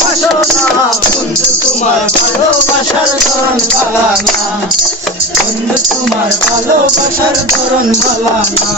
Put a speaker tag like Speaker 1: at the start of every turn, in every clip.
Speaker 1: ভালোবাসো না বন্ধু তোমার ভালোবাসার ধরন ভালো না বন্ধু তোমার না।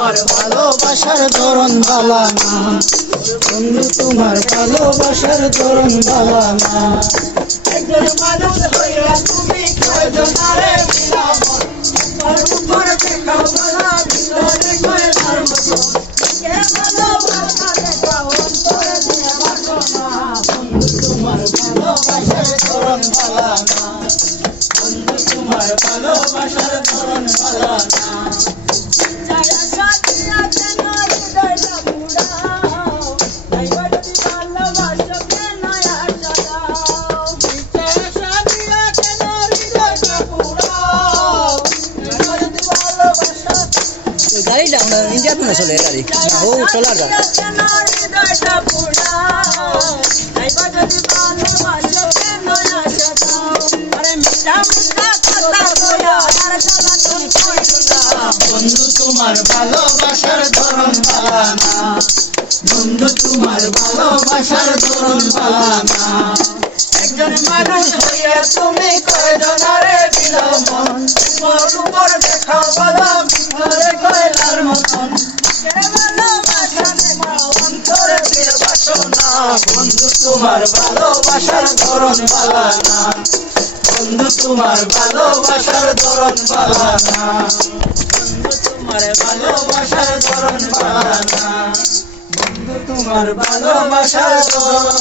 Speaker 1: তোমার ভালোবাসার ধরন বালা না বন্ধু, তোমার ভালোবাসার ধরন বালা না একজন মানুষ হইয়া তুমি কয়জনারে মিলাম তার উপর দেখাও বালা ভিতরে কয়লার মতন কে ভালোবাসা দেখাও অন্তরে দিয়ে বাসো না। বন্ধু, তোমার ভালোবাসার ধরন না বন্ধু, তোমার ভালোবাসার ধরন না
Speaker 2: গাড়িটা আমরা ইন্ডিয়াত চলে গাড়ি ও চলার
Speaker 1: না বন্ধু, তোমার ভালোবাসার ধরন পালা না। বন্ধু, তোমার ভালোবাসার ধরন পালা না। একজন মানুষ হইয়া তুমি কয়জনারে তোমার উপর দেখাও বন্ধু, তোমার ভালোবাসার ধরন পালা বন্ধু, তোমার ভালোবাসার ধরন পালা না বন্ধু, তোমার ভালোবাসার ধরন পালা বন্ধু, তোমার ভালোবাসার ধরন।